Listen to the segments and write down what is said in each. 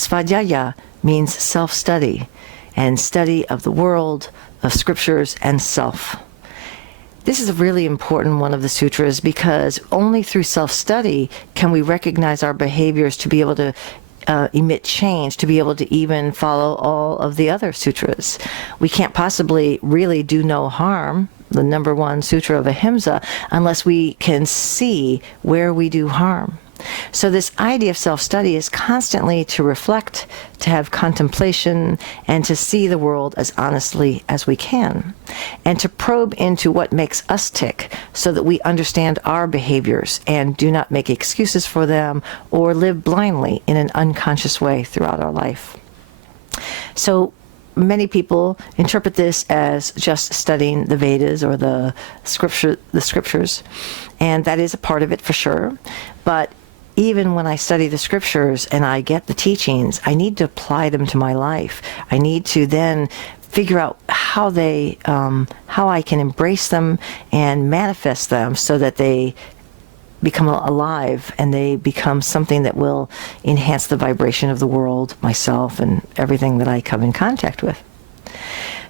Svadhyaya means self-study, and study of the world, of scriptures, and self. This is a really important one of the sutras because only through self-study can we recognize our behaviors to be able to emit change, to be able to even follow all of the other sutras. We can't possibly really do no harm, the number one sutra of Ahimsa, unless we can see where we do harm. So this idea of self-study is constantly to reflect, to have contemplation, and to see the world as honestly as we can, and to probe into what makes us tick so that we understand our behaviors and do not make excuses for them or live blindly in an unconscious way throughout our life. So many people interpret this as just studying the Vedas or the scriptures, and that is a part of it for sure. But even when I study the scriptures and I get the teachings, I need to apply them to my life. I need to then figure out how I can embrace them and manifest them so that they become alive and they become something that will enhance the vibration of the world, myself, and everything that I come in contact with.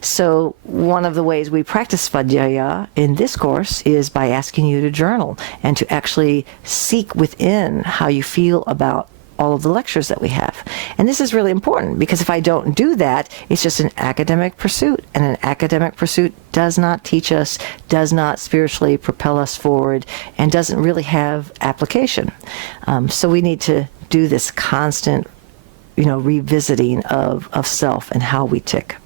So one of the ways we practice Svadhyaya in this course is by asking you to journal and to actually seek within how you feel about all of the lectures that we have. And this is really important because if I don't do that, it's just an academic pursuit. And an academic pursuit does not teach us, does not spiritually propel us forward, and doesn't really have application. So we need to do this constant, revisiting of self and how we tick.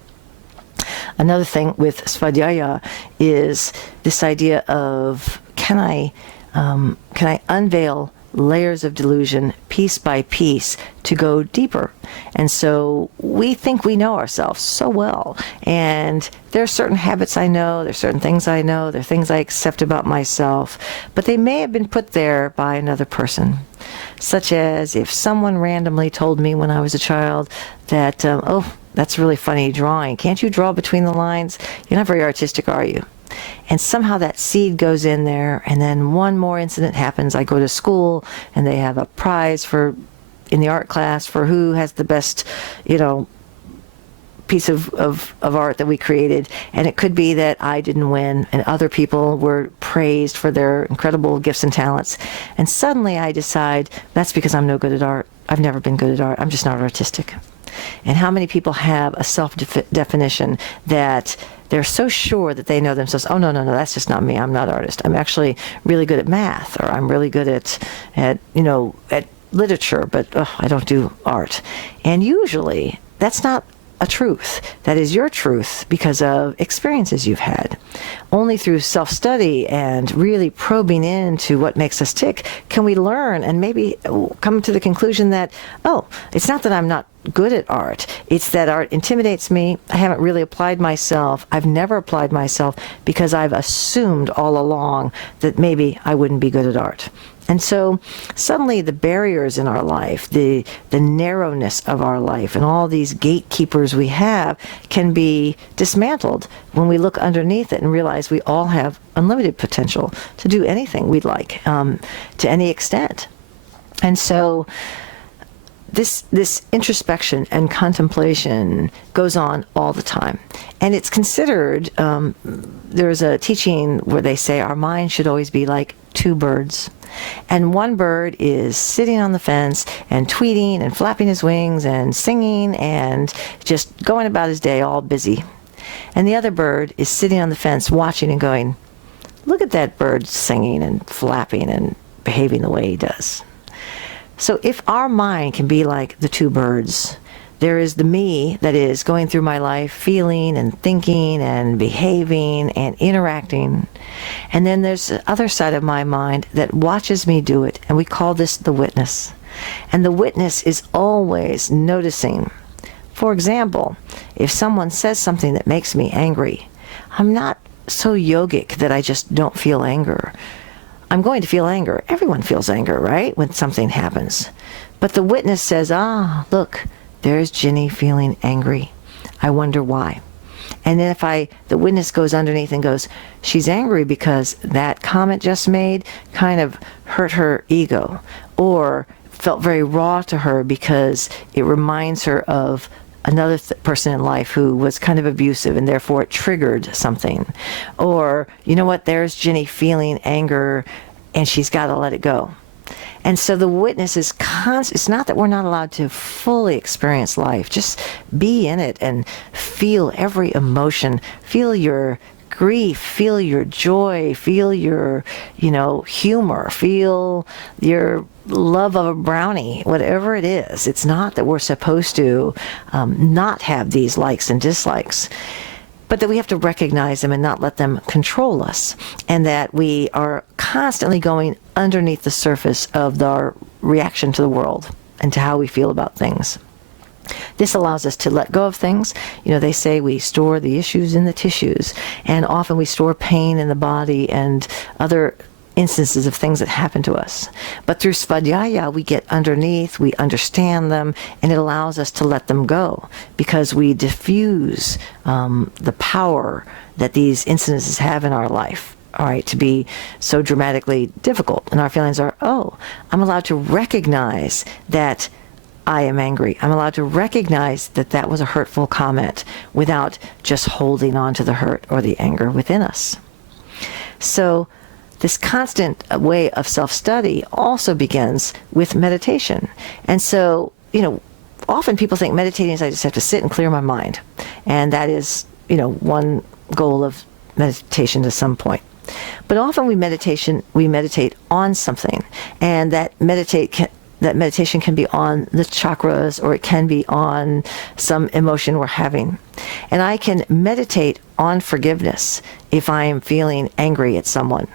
Another thing with Svadhyaya is this idea of can I unveil layers of delusion piece by piece to go deeper. And so we think we know ourselves so well, and there are certain habits I know, there are certain things I know, there are things I accept about myself, but they may have been put there by another person. Such as if someone randomly told me when I was a child that, oh, that's really funny drawing. Can't you draw between the lines? You're not very artistic, are you? And somehow that seed goes in there, and then one more incident happens. I go to school, and they have a prize in the art class for who has the best, piece of art that we created. And it could be that I didn't win, and other people were praised for their incredible gifts and talents. And suddenly I decide, that's because I'm no good at art. I've never been good at art. I'm just not artistic. And how many people have a self-definition that they're so sure that they know themselves, oh, no, that's just not me. I'm not an artist. I'm actually really good at math, or I'm really good at literature, but I don't do art. And usually that's not a truth. That is your truth because of experiences you've had. Only through self-study and really probing into what makes us tick can we learn and maybe come to the conclusion that, oh, it's not that I'm not good at art. It's that art intimidates me. I haven't really applied myself. I've never applied myself because I've assumed all along that maybe I wouldn't be good at art. And so suddenly the barriers in our life, the narrowness of our life, and all these gatekeepers we have can be dismantled when we look underneath it and realize we all have unlimited potential to do anything we'd like, to any extent. And so this introspection and contemplation goes on all the time. And it's considered, there's a teaching where they say our mind should always be like two birds. And one bird is sitting on the fence and tweeting and flapping his wings and singing and just going about his day all busy. And the other bird is sitting on the fence watching and going, look at that bird singing and flapping and behaving the way he does. So if our mind can be like the two birds, there is the me that is going through my life, feeling and thinking and behaving and interacting. And then there's the other side of my mind that watches me do it, and we call this the witness. And the witness is always noticing. For example, if someone says something that makes me angry, I'm not so yogic that I just don't feel anger. I'm going to feel anger. Everyone feels anger, right, when something happens. But the witness says, look, there's Ginny feeling angry. I wonder why. And then if the witness goes underneath and goes, she's angry because that comment just made kind of hurt her ego. Or felt very raw to her because it reminds her of another person in life who was kind of abusive, and therefore it triggered something. Or, you know what, there's Ginny feeling anger and she's got to let it go. And so the witness is it's not that we're not allowed to fully experience life. Just be in it and feel every emotion. Feel your grief, feel your joy, feel your, humor, feel your love of a brownie, whatever it is. It's not that we're supposed to not have these likes and dislikes, but that we have to recognize them and not let them control us, and that we are constantly going underneath the surface of our reaction to the world and to how we feel about things. This allows us to let go of things. They say we store the issues in the tissues, and often we store pain in the body and other instances of things that happen to us. But through Svadhyaya, we get underneath, we understand them, and it allows us to let them go because we diffuse the power that these incidences have in our life. All right, to be so dramatically difficult. And our feelings are, I'm allowed to recognize that I am angry. I'm allowed to recognize that that was a hurtful comment without just holding on to the hurt or the anger within us. So this constant way of self-study also begins with meditation. And so, often people think meditating is I just have to sit and clear my mind. And that is, one goal of meditation to some point. But often we meditate on something, and that meditation can be on the chakras, or it can be on some emotion we're having. And I can meditate on forgiveness if I am feeling angry at someone.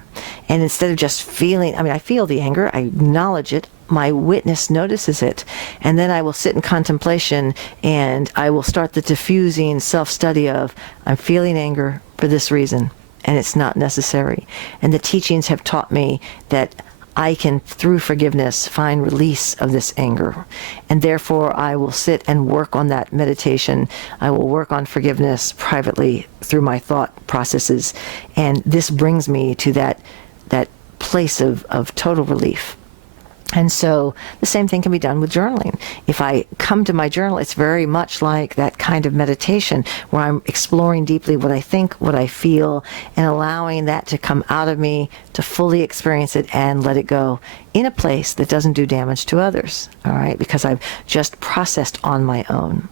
And instead of just I feel the anger, I acknowledge it, my witness notices it, and then I will sit in contemplation and I will start the diffusing self-study of, I'm feeling anger for this reason, and it's not necessary. And the teachings have taught me that I can, through forgiveness, find release of this anger. And therefore, I will sit and work on that meditation. I will work on forgiveness privately through my thought processes. And this brings me to that place of total relief. And so the same thing can be done with journaling. If I come to my journal, it's very much like that kind of meditation where I'm exploring deeply what I think, what I feel, and allowing that to come out of me, to fully experience it and let it go in a place that doesn't do damage to others, all right? Because I've just processed on my own.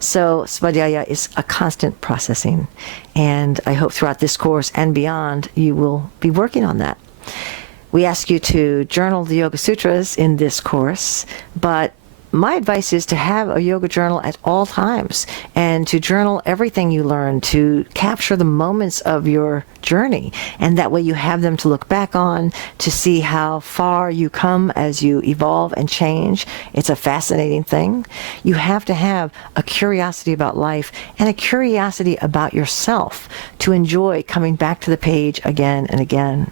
So Svadhyaya is a constant processing, and I hope throughout this course and beyond you will be working on that. We ask you to journal the Yoga Sutras in this course, but my advice is to have a yoga journal at all times and to journal everything you learn, to capture the moments of your journey. And that way you have them to look back on, to see how far you come as you evolve and change. It's a fascinating thing. You have to have a curiosity about life and a curiosity about yourself to enjoy coming back to the page again and again.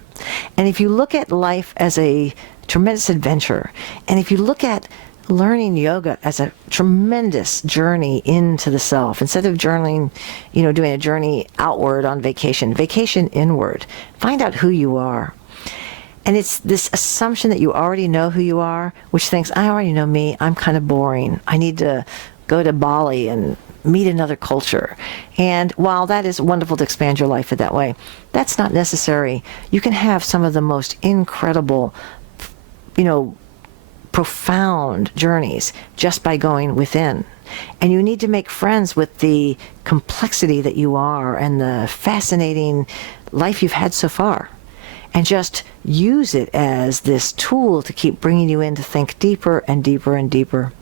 And if you look at life as a tremendous adventure, and if you look at learning yoga as a tremendous journey into the self, instead of journaling, doing a journey outward on vacation inward. Find out who you are. And it's this assumption that you already know who you are, which thinks, I already know me, I'm kind of boring. I need to go to Bali and meet another culture. And while that is wonderful to expand your life in that way, that's not necessary. You can have some of the most incredible, profound journeys just by going within. And you need to make friends with the complexity that you are and the fascinating life you've had so far. And just use it as this tool to keep bringing you in to think deeper and deeper and deeper.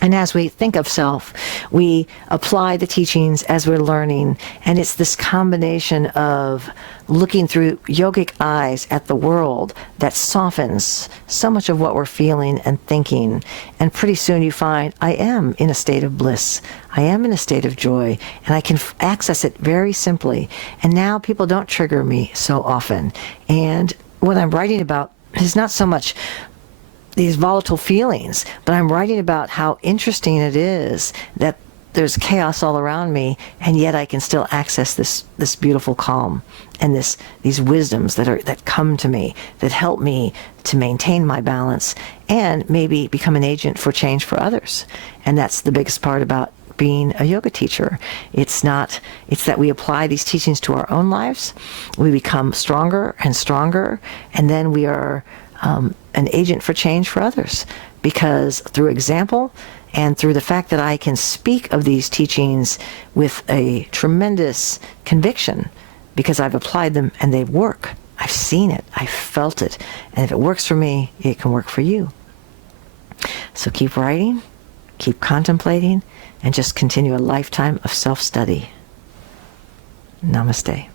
And as we think of self, we apply the teachings as we're learning, and it's this combination of looking through yogic eyes at the world that softens so much of what we're feeling and thinking. And pretty soon you find, I am in a state of bliss. I am in a state of joy, and I can access it very simply. And now people don't trigger me so often. And what I'm writing about is not so much these volatile feelings, but I'm writing about how interesting it is that there's chaos all around me, and yet I can still access this beautiful calm and these wisdoms that come to me, that help me to maintain my balance and maybe become an agent for change for others. And that's the biggest part about being a yoga teacher. It's that we apply these teachings to our own lives, we become stronger and stronger, and then we are an agent for change for others, because through example and through the fact that I can speak of these teachings with a tremendous conviction, because I've applied them and they work. I've seen it, I've felt it, and if it works for me, it can work for you. So keep writing, keep contemplating, and just continue a lifetime of self-study. Namaste.